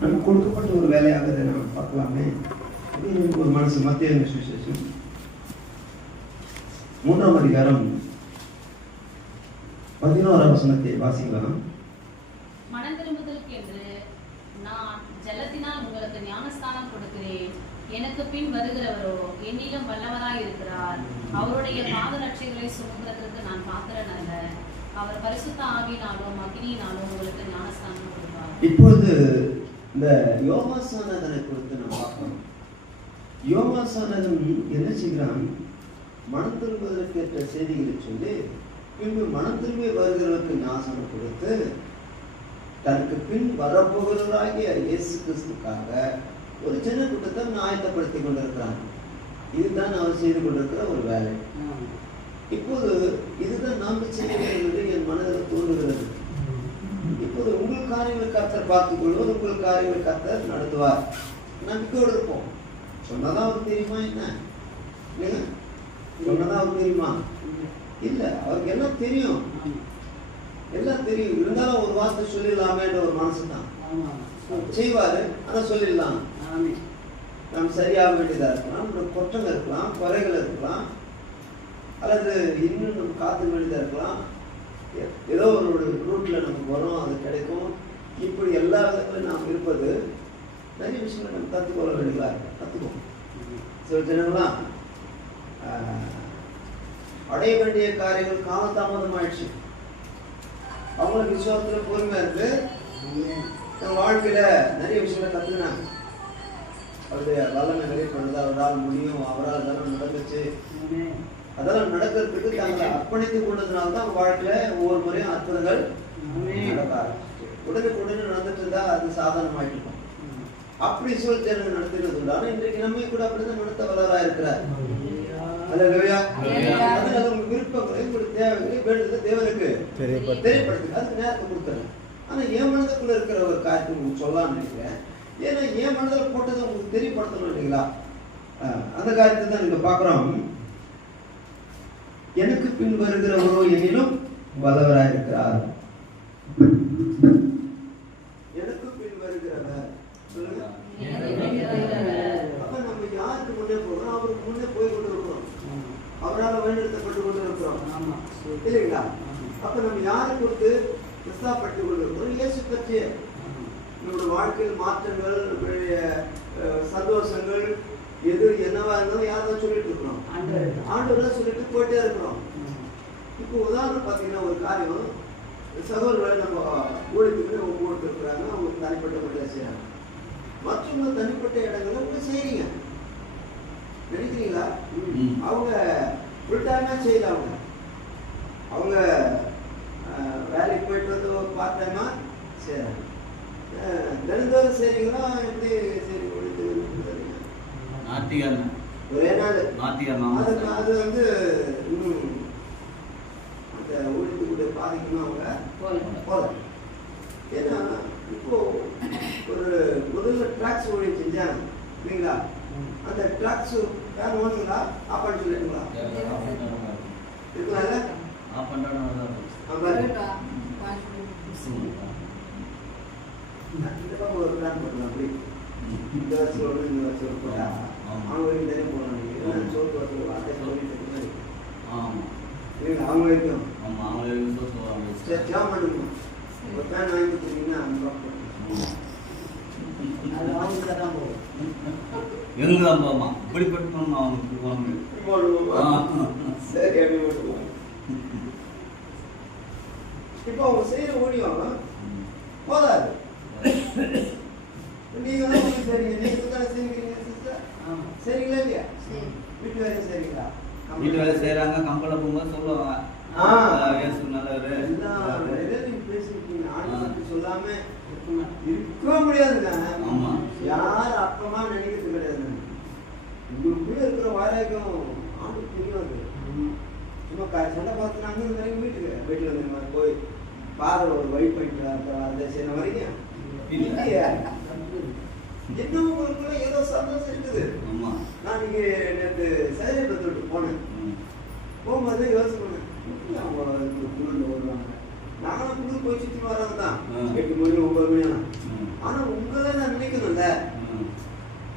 நமக்கு கொடுக்கப்பட்ட ஒரு வேலையாக இதை நம்ம பார்க்கலாமே. ஒரு மனசு மத்திய சுவிசேஷம் மூன்றாம் அதிகாரம் பதினோராம் வசனத்தை வாசிக்கலாம். மனம் திரும்புதலுக்கு என்று நான் ஜலத்தினால் உங்களுக்கு ஞானஸ்தானம் கொடுக்கிறேன். எனக்கு பின் வருகிறவரோ என்னிலும் வல்லவராய் இருக்கிறார். அவருடைய பாதரட்சைகளை சுமக்கிறதற்கு நான் பாத்திரன் அல்ல. அவர் பரிசுத்த ஆவியினாலும் அக்னியினாலும் உங்களுக்கு ஞானஸ்தானம் கொடுப்பார். இப்பொழுது இந்த யோகாசனதனை குறித்து நம்ம பார்க்கணும். யோகாசனதன் என்ன செய்கிறான்? மனம் திரும்புவதற்கேற்ற செய்திகளை சொல்லி பின்பு மனம் திரும்பி வருகிறவருக்கு ஞாசனம் கொடுத்து தனக்கு பின் வரப்போகிறவராகிய இயேசு கிறிஸ்துக்காக ஒரு சின்ன கூட்டத்தை அவன் ஆயத்தப்படுத்திக் கொண்டிருக்கிறான். இதுதான் அவர் செய்து கொண்டிருக்கிற ஒரு வேலை. இப்போது இதுதான் நாம் செய்ய வேண்டும் என்று என் மனதில் தோன்றுகிறது. இப்போது உங்கள் காரியங்களை கர்த்தர் பார்த்துக் கொள்வது உங்கள் காரியங்களை கர்த்தர் நடத்துவார். நம்பிக்கையோடு இருப்போம். சொன்னதா அவருக்கு தெரியுமா என்ன? இல்லைங்க சொன்னதா அவருக்கு தெரியுமா? இல்ல அவருக்கு எல்லாம் தெரியும். எல்லாம் தெரியும். இருந்தாலும் ஒரு வார்த்தை சொல்லிடலாமேன்ற ஒரு மனசு தான் செய்வாரு ஆனா சொல்லிடலாம். நாம் சரியாக வேண்டியதா இருக்கலாம் நம்மளோட குற்றங்கள் இருக்கலாம் குறைகள் இருக்கலாம் அல்லது இன்னும் நம்ம காத்துக்க வேண்டியதா இருக்கலாம். ஏதோ ஒரு ரூட்ல நமக்கு வரும் அது கிடைக்கும். இப்படி எல்லா விதத்திலும் நாம் இருப்பது நிறைய விஷயங்கள் நம்ம கற்றுக்கொள்ள வேண்டியதாக இருக்கும். கற்றுக்குவோம். சில ஜனங்களா அடைய வேண்டிய காரியங்கள் காலதாமதம் ஆயிடுச்சு அவங்களுக்கு விசுவாசத்தில் பொறுமை இருக்கு. தன் வாழ்க்கையில நிறைய விஷயங்களை கற்றுக்கினாங்க அவருடைய வல்லமை வெளிப்படுறது அவரால் முடியும் அவரால் தானே நடந்துச்சு. அதெல்லாம் நடக்கிறதுக்கு தங்களை அர்ப்பணித்துக் கொண்டதுனால தான் வாழ்க்கையில ஒவ்வொரு முறையும் அற்புதங்கள் உடனே உடனே நடந்துட்டு இருந்தா அது சாதாரணமாயிட்டு இருக்கும் அப்படி நடத்தினது உண்டு. ஆனா இன்றைக்கு நம்ம கூட அப்படிதான் நடத்த வல்லவரா இருக்கிறார். அதனால உங்க விருப்பங்களை உங்களுடைய தேவைகளை வேண்டுதலை தேவனுக்கு தெரியப்படுத்து. அதுக்கு நேரத்தை கொடுத்துறேன் ஆனா என் மனதுக்குள்ள இருக்கிற ஒரு காரியத்தை உங்களுக்கு சொல்லலாம்னு நினைக்கிறேன். ஏன்னா என் மனதில் போட்டதை உங்களுக்கு தெரியப்படுத்தணும் இல்லைங்களா? அந்த காரியத்தை தான் நீங்க பார்க்குறோம் எனக்கு பின் வருகிறவரோ எனினும் வல்லவராய் இருக்கிறார் எனக்கு பின் வருகிறவர். அப்ப நம்ம யாருக்கு முன்னே போகிறோம் அவருக்கு முன்னே போய் கொண்டு இருக்கிறோம் அவரால் வழிநடத்தப்பட்டு கொண்டு இருக்கிறோம் இல்லைங்களா? அப்ப நம்ம யாரை கொடுத்து விசாப்பட்டு கொண்டு இருக்கிறோம் இயேசு பற்றிய. நம்மளுடைய வாழ்க்கையில் மாற்றங்கள் சந்தோஷங்கள் எது என்னவா இருந்தாலும் யாரை சொல்லிட்டு இருக்கிறோம் ஆண்டவரை சொல்லிட்டு போயிட்டே இருக்கிறோம். இப்போ உதாரணம் பார்த்தீங்கன்னா ஒரு காரியம் சகோதரர்களை நம்ம ஊழியத்துக்கு அவங்க கொடுத்துருக்குறாங்க அவங்க தனிப்பட்ட முறையில் செய்கிறாங்க மற்றவங்க தனிப்பட்ட இடங்களை உங்க செய்றீங்க. நினைக்கிறீங்களா. அவங்க ஃபுல் டைமாக செய்யல அவங்க. அவங்க வேலைக்கு போயிட்டு வந்து பார்ட் டைமாக செய்கிறாங்க தினந்தோறும் செய்றீங்களா? எப்படி சரி ஒழித்து அது வந்து இன்னும் அந்த ஒழித்துக்குடைய பாதிக்கணும் அவங்க போல ஏன்னா இப்போ ஒரு முதல்ல ட்ராக்ஸ் ஊழியம் செஞ்சாங்க இல்லைங்களா? அந்த ட்ராக்ஸ் வேற ஓடுங்களா? ஆப்பான்னு சொல்லிட்டுங்களா ஆமா. இந்த பக்கம் ஒரு பிளான் பண்ணலாம் அப்படி இந்த வருஷம் ஒன்று இந்த வருஷம் ஒரு போட்டா ஆமா. அவங்க வரைக்கும் தானே போகலாம் நீங்கள் சோப்பு வருஷம் வார்த்தை சொல்லிட்டு இருக்கீங்க. ஆமாம் இல்லைங்களா அவங்க வரைக்கும் ஆமாம் சரி ஜாம் பண்ணுங்க ஒரு ஃபேன் வாங்கி கொடுத்தீங்கன்னா அந்த பக்கம் எங்க தான் போமா இப்படிப்பட்ட பண்ணணும் அவங்க. சரி அப்படி போட்டுவோம் இப்போ அவங்க செய்யற ஊழியம் போதாது. நீங்க தான் சரிங்க நீங்க தானே செய்வீங்க சிஸ்டர்? சரிங்களா இல்லையா? வீட்டு வேலையும் சரிங்களா வீட்டு வேலை செய்கிறாங்க கம்பெனியில் போகும்போது சொல்லுவாங்க. பார்த்தீங்கன்னா அங்கேருந்து வரைக்கும் வீட்டுக்கு வீட்டில் வந்து மாதிரி போய் பாரில் ஒரு வெயிட் பண்ணிட்டு அந்த சேர்ந்த வரைக்கும் இல்லையா? இன்னும் உங்களுக்குள்ள ஏதோ சந்தோஷம் இருக்குது. நான் இங்கே நேற்று சேதத்தை விட்டு போனேன். போகும்போது யோசிப்பேன் அவங்க குழுவில் வருவாங்க? நானும் குழு போய் சுற்றி வர்றது தான் எட்டு மணி ஒன்பது மணி ஆனால் ஆனால் உங்களை நான் நினைக்கணும்ல.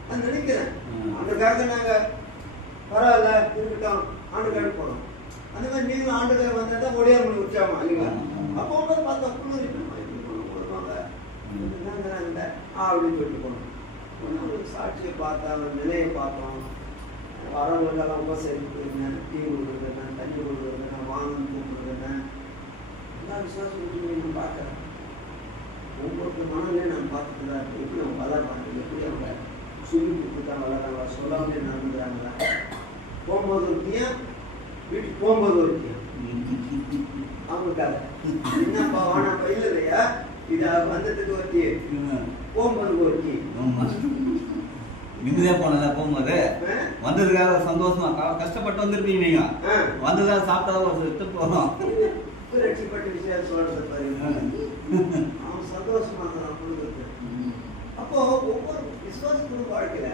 நான் நினைக்கிறேன். அந்த காலத்தை நாங்கள் பரவாயில்ல இருக்கட்டும். ஆண்டு காட்டு போனோம் அந்த மாதிரி நீங்களும் ஆண்டுக்காடு வந்தா தான் ஒடியார் மணி உற்சாகமா இல்லைங்களா அப்போ வந்து பார்த்தா குளிர் போடுவாங்க. அப்படின்னு சொல்லிட்டு போனோம். ஒன்று அவங்களுக்கு சாட்சியை பார்த்தா அவங்க நிலையை பார்த்தோம். வரவங்களுக்கெல்லாம் உபசரிப்பு என்ன டீ கொடுக்குறது என்ன தண்ணி கொடுக்குறது என்ன வாங்கன்னு கூப்பிடுறது என்ன எல்லா விசுவாசம் நான் பார்க்குறேன். ஒவ்வொரு மனநிலை நான் பார்த்துட்டு தான் எப்படி அவங்க வளர்றாங்க எப்படி அவங்க சொல்லி கொடுத்து தான் வளர்றாங்களா சொல்லாமலே நடந்துக்கிறாங்களா? போகும்போது ஒருத்தியா வீட்டுக்கு போகும்போது ஒருத்தியா அவங்களுக்காக என்னப்பா வானாப்பா இல்லை இல்லையா இது வந்ததுக்கு ஒருத்தி போகும்போது ஒருத்தி. நிம்மதியா போனதா போகும்போது? வந்ததுக்காக சந்தோஷமா கஷ்டப்பட்டு வந்திருப்பீங்க நீங்க. வந்ததாக சாப்பிட்டா ஒரு செத்து போதும் ரட்சிப்பட்ட விஷயம் சொல்றது பாருங்க. அவன் சந்தோஷமா கொடுக்குறது அப்போ ஒவ்வொரு விசுவாசத்தின் வாழ்க்கையில.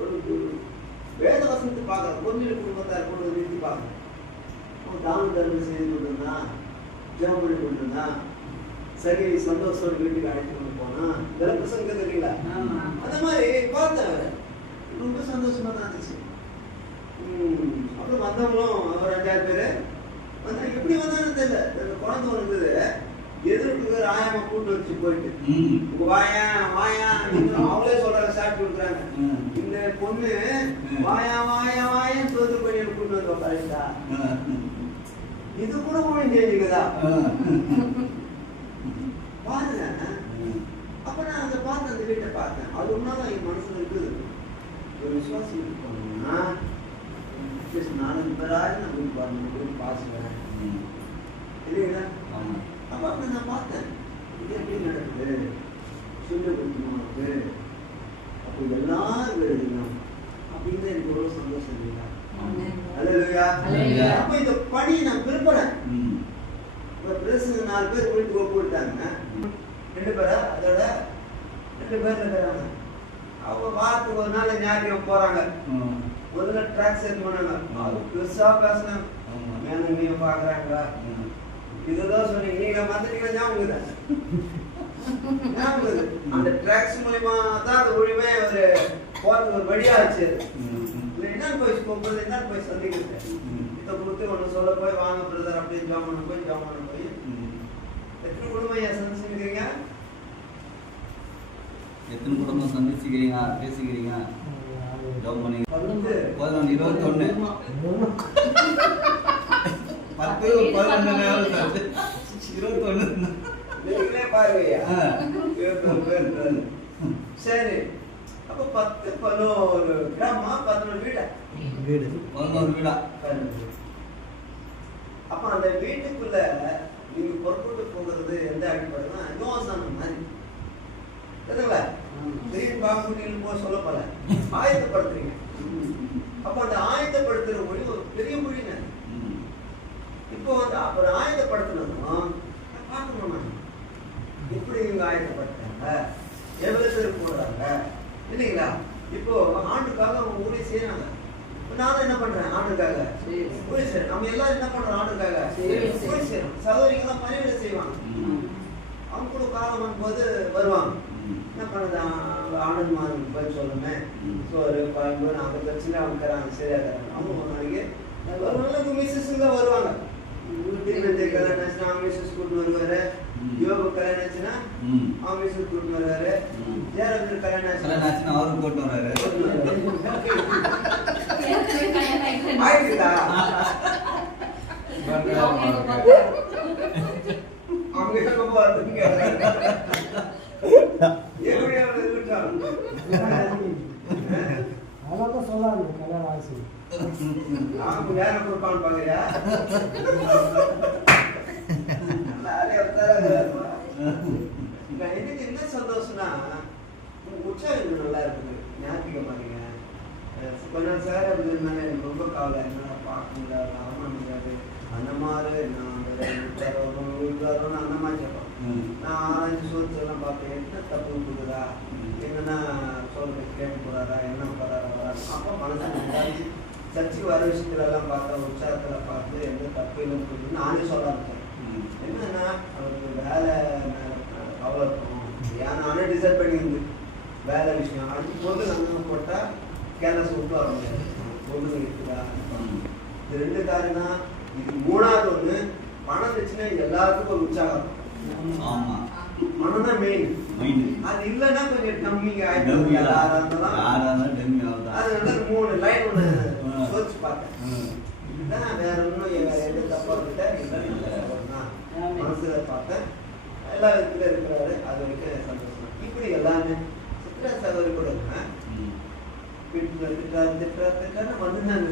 ஒரு ஒரு வேத வசனத்தை பார்க்கறோம் பொன்னில் குடும்பத்தார் கொண்டு நிறுத்தி பார்க்கறோம் அவன் தான தர்மம் செய்து கொண்டிருந்தான் ஜெபம் பண்ணி கொண்டிருந்தான் சரி சந்தோஷத்தோடு வீட்டுக்கு அழைத்து கொண்டு போனான் இதெல்லாம் பிரசங்கம் ஆமா. அந்த மாதிரி பார்த்தேன் அவரை. ரொம்ப சந்தோஷமா தான் இருந்துச்சு. அப்புறம் வந்தவங்களும் ஒரு அஞ்சாறு பேரு வந்தா எப்படி வந்தான்னு தெரியல. குழந்தை ஒண்ணு எதிர்ப்பு ஆயாம கூட்டு வச்சு போயிட்டு. வாயா வாயா அவங்களே சொல்றாங்க சாட்சி கொடுக்குறாங்க. இந்த பொண்ணு வாயா வாயா வாயான்னு தோத்து பண்ணி கூட்டு வந்து உட்காரிட்டா இது கூட ஒண்ணு தெரிஞ்சுக்குதா பாருங்க. அப்ப நான் அதை பார்த்தேன் அந்த வீட்டை பார்த்தேன். அது ஒன்னாதான் என் மனசுல இருக்குது. ஒரு விசுவாசி வீட்டுக்கு போனோம்னா just நாலஞ்சு பேராவது நான் வீட்டு பாருங்க வீட்டு பாசுவேன். இல்லைங்களா? ஆமா. அப்ப நான் பார்த்தேன் இது எப்படி நடக்குது? சொல்ல கொடுக்கணும் உனக்கு அப்போ எல்லாரும் எழுதணும் அப்படின்னு எனக்கு ஒரு சந்தோஷம் இல்லையா. அப்ப இந்த பணியை நான் விரும்புறேன் ம். இப்ப பிரசங்க நாலு பேர் வீட்டுக்கு ஒப்பு கொடுத்தாங்க ரெண்டு பேரா? அதோட ரெண்டு பேர் இருக்கிறாங்க. அவங்க வாரத்துக்கு ஒரு நாள் ஞாயிற்றுக்கிழமை போறாங்க. ம். முதல்ல ட்ராக் செட் பண்ணாங்க அது பெருசா பேசினாங்க. ஆமா. மேலும் நீங்க பாக்குறாங்க ம். இதுதான் சொன்னீங்க நீங்க மத்தீங்க ஞாபகம். அந்த ட்ராக்ஸ் மூலியமா தான் ஒரு ஒரு வழியா ஆச்சு. அது. ம். இல்ல என்னன்னு போய் போகும்போது என்னன்னு போய் சந்திக்கிறது ம். இதை கொடுத்து ஒன்று சொல்ல போய் வாங்க பிரதர் அப்படியே ஜாம் பண்ண போய் ஜாம் பண்ண போய். எத்தனை குடும்பம் சந்திச்சிருக்கீங்க எத்தனை குடும்பம் சந்திச்சுக்கிறீங்க பேசிக்கிறீங்க? ஜோம் பண்ணி பதினொன்று பதினொன்று இருபத்தொன்னு பத்து பதினொன்று இருபத்தொன்னு. நீங்களே பாருங்க ஐயா ஆ. இருபத்தொரு பேர் இருக்காரு. சரி. அப்ப பத்து பதினோரு கிராமமா பதினோரு வீடா? வீடு. பதினோரு வீடா. அப்ப அந்த வீட்டுக்குள்ள நீங்க புறப்பட்டு போகிறது எந்த அடிப்படைனா யோசனை மாதிரி. தெரியுங்களா திடீர்னு பாக்குட்டியில் போக சொல்ல போல. ஆயத்தப்படுத்துறீங்க. அப்ப அந்த ஆயத்தப்படுத்துற மொழி ஒரு பெரிய மொழிங்க ம். இப்போ வந்து அப்புறம் ஆயுதப்படுத்தணும் பார்க்கணும்? இப்படி இவங்க ஆயுதப்படுத்தாங்க எவ்வளவு பேர் போடுறாங்க? இல்லைங்களா? இப்போ ஆண்டுக்காக அவங்க ஊழிய செய்யறாங்க இப்ப நானும் என்ன பண்றேன்? ஆண்டுக்காக. ஊழிய செய்யறேன் நம்ம எல்லாரும் என்ன பண்றோம் ஆண்டுக்காக? செய்றோம். ஊழிய செய்யறோம் சகோதரிங்கெல்லாம் பணிவிட செய்வாங்க. அவங்க கூட காலம் வரும்போது வருவாங்க. என்ன பண்ணுதான் ஆனந்த் மாதிரி போய் சொல்லுமே. சோறு குழம்பு நாங்கள் பிரச்சனை அவங்க தராங்க சரியா தராங்க. அவங்க ஒரு நாளைக்கு வருவாங்க மிஸ்ஸஸ் தான் வருவாங்க மிஸ்ஸஸ் கூட்டிட்டு வருவாரு. யோக கல்யாணம் ஆச்சுன்னா மிஸ்ஸஸ் கூட்டிட்டு வருவாரு. ஜெயராஜன் கல்யாணம் ஆச்சுன்னா ஆச்சுன்னா அவரும் போட்டு வர்றாரு. ஆயிடுதா அவங்க போறதுங்க எப்படி அவங்க இருக்காங்க அதான் சொல்லாங்க கல்யாணம் ஆச்சு அவங்க நேரம் கொடுப்பான்னு பாக்குறியா நிறைய தராங்க. நான் எனக்கு என்ன சந்தோஷம்னா உற்சாகம் நல்லா இருக்குது. ஞாபகம் பாருங்க கொஞ்ச நாள் சார் இருந்தாங்க எனக்கு ரொம்ப கவலை. என்ன பார்க்க முடியாது அவன முடியாது அந்த மாதிரி நான் வரணும் அந்த மாதிரி கேட்பேன். நான் ஆராய்ச்சி சோர்ஸ் எல்லாம் பார்த்தேன் என்ன தப்பு இருக்குதா. என்னன்னா சொல்றது கேட்க போறாரா? என்ன போறாரா? வராரு அப்போ மனசு நல்லாச்சு சர்ச்சுக்கு வர விஷயத்துல எல்லாம் பார்த்தா உற்சாகத்துல பார்த்து எந்த தப்பு இல்லைன்னு சொல்லி நானே சொல்ல ஆரம்பிச்சேன். ம். என்னன்னா அவருக்கு வேலை மேல கவலை இருக்கும். ஏன்? நானே டிசைட் பண்ணியிருந்து வேலை விஷயம். அடுத்து போது நம்ம போட்டா கேர்லெஸ் விட்டு வர முடியாது. பொண்ணு இருக்குதா. இது ரெண்டு காரணம் இது மூணாவது ஒண்ணு பணம் இருந்துச்சுன்னா எல்லாத்துக்கும் ஒரு உற்சாகம். ஆமா. மனம் தான் மெயின் அது இல்லைன்னா கொஞ்சம் டம்மிங்க டம்மி ஆயிடும். யாரா இருந்தாலும் அதனால மூணு லைன் ஒன்று. சோதிச்சு பார்த்தேன். இதுதான் வேற ஒன்றும் வேற எந்த தப்பா இருக்கிட்ட மனசுல பார்த்தேன். எல்லா விதத்துல இருக்கிறாரு. அது வரைக்கும் சந்தோஷம். இப்படி எல்லாமே சித்ரா சகோதரி கூட இருக்கேன் ம். வீட்டுல திட்டாரு திட்டாரு திட்டாரு வந்துருந்தாங்க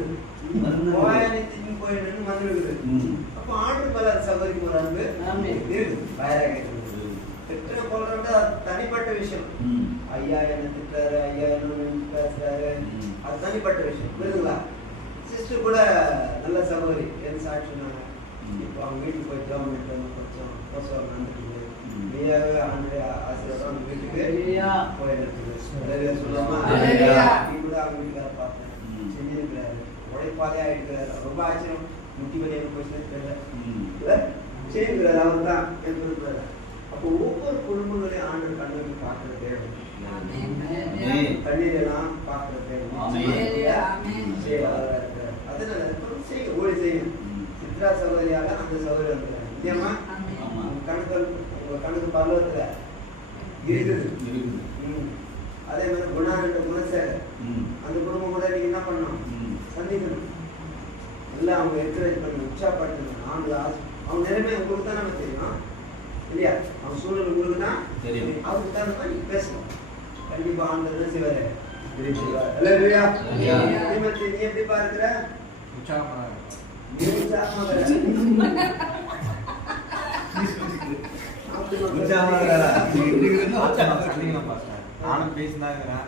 வந்தாங்க. போயானி திட்டி போயிடுன்னு வந்துருக்குது ம். அப்போ ஆர்டர் மேல சகோதரிக்கு ஒரு அன்பு ஆமே. இருக்குது வயராக இருக்குது திட்டம் போடுறது அது தனிப்பட்ட விஷயம். ஐயா என்ன திட்டுறாரு ஐயா என்ன பேசுறாரு. அது தனிப்பட்ட விஷயம் புரியுதுங்களா சிஸ்டர் கூட நல்ல சகோதரி என் சாட்சினாங்க. இப்போ அவங்க வீட்டுக்கு போய் ஜாம் பண்ணிட்டு கொஞ்சம் நடந்துருக்கு ம். நீயாவே ஆண்டு உழைப்பாளியா இருக்கிறாரு ரொம்ப ஆச்சரியம் முட்டி வழியாக போச்சுன்னு தெரியல. இல்ல செய்கிறார் அவர் தான் இருக்கிறார் அப்போ ஒவ்வொரு குடும்பங்களையும் ஆண்டு கண்ணுக்கு பார்க்கிற தேவன் ஆமென். கண்ணீரெல்லாம் பார்க்கிற தேவன் ஆமென். ஆமென். செய்வாரா இருக்கிறார். அதனால அப்புறம் செய்யுங்க, ஓடி செய்யுங்க. ம். சித்ரா சகோதரியாக அந்த சகோதரி வந்துடுறாங்க. கணக்கு கணக்கு பரலோகத்துல இருக்குது. அதே மாதிரி குணா என்ற குணசேகர் ம். அந்த குடும்பம் கூட நீங்க என்ன பண்ணணும். சந்திக்கணும். எல்லாம் அவங்க என்கரேஜ் பண்ணணும் உற்சாகப்படுத்தணும். ஆண்டு ஆசை அவங்க நிலைமை உங்களுக்கு தான் நம்ம தெரியும். இல்லையா? அவங்க சூழல் உங்களுக்கு தான் தெரியும். அதுக்கு தகுந்த மாதிரி பேசணும். கண்டிப்பா செய்வாரு? அல்லேலூயா. அல்லேலூயா. தீமோத்தி, நீ எப்படி பார்க்கிற? நீ நானும் பேசினாங்கிறேன்.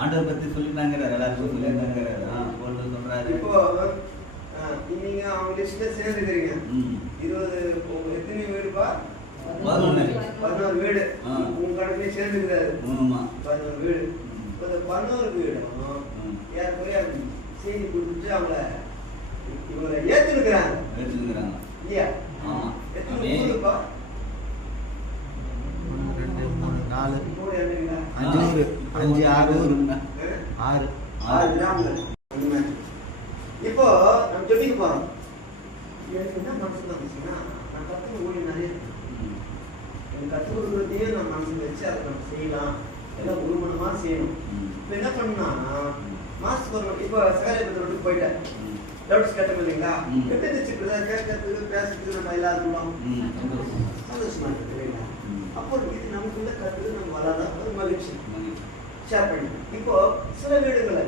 ஆண்டவர் பத்தி சொல்லிட்டாங்கிறார் எல்லாருக்கும் போட்டு சொல்றாரு. இப்போ நீங்க அவங்க லிஸ்ட்ல சேர்ந்துக்கிறீங்க. இருபது எத்தனை வீடுப்பா. பதினோரு வீடு. உங்க கணக்குலயே சேர்ந்துக்கிறாரு. பதினோரு வீடு. இப்போ இந்த பதினோரு வீடும் ம். ஏறக்குறைய செய்தி கொடுத்துட்டு அவங்கள இவங்களை ஏத்துனுக்குறாங்க எடுத்துக்கிறாங்க இல்லையா? ஆமா. ரெண்டு மூணு நாலு. அஞ்சு ஊரு அஞ்சு ஆறு. ஊரு. ஆறு. ஆறு. கிராமங்கள். அந்த மாதிரி. இப்போ நம்ம ஜெபிக்க போறோம். எனக்கு என்ன மனசுல வந்துச்சுன்னா நான் கத்துக்க ஊழி நிறைய. எனக்கு கற்றுக் கொடுக்குறதையும் நான் மனசுல வச்சு அதை நம்ம செய்யலாம். எல்லாம் உருமணமா செய்யணும். இப்போ என்ன பண்ணா மாசத்துக்கு ஒரு இப்போ விட்டு போயிட்டேன். டவுட்ஸ் கேட்டோம் இல்லைங்களா. எப்படி இருந்துச்சு பிரதர் கேட்கறதுக்கு பேசுறதுக்கு நம்ம எல்லாருக்கும் ம். சந்தோஷம். இருக்கு இல்லைங்களா. அப்போ இது நமக்குள்ள கருத்து நம்ம வராத ஒரு மகிழ்ச்சி. ஷேர் பண்ணி இப்போ சில வீடுகளை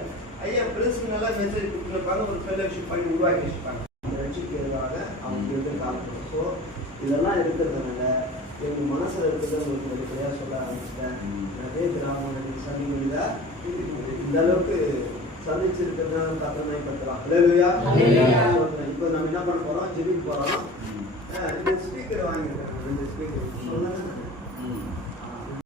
ஐயா பிரின்ஸுக்கு நல்லா மெசேஜ் கொடுத்துருப்பாங்க ஒரு ஃபெல்லோஷிப் பண்ணி உருவாக்கி வச்சுப்பாங்க அந்த ரட்சிக்கிறதுக்காக அவங்க இருந்த காலத்தில் ஸோ இதெல்லாம் இருக்கிறதுனால எங்க மனசுல இருக்கிறத உங்களுக்கு வெளிப்படையாக சொல்ல ஆரம்பிச்சிட்டேன். நிறைய சனி முடிதா இந்த அளவுக்கு சந்திச்சிருக்கிறதுனால ஹalleluya. ஹalleluya. இப்போ நம்ம என்ன பண்ண போறோம்? ஜெபிக்க போறோம். ம். அஹ் இந்த ஸ்பீக்கர் வாங்கியிருக்காங்க ரெண்டு ஸ்பீக்கர் சொன்னாங்க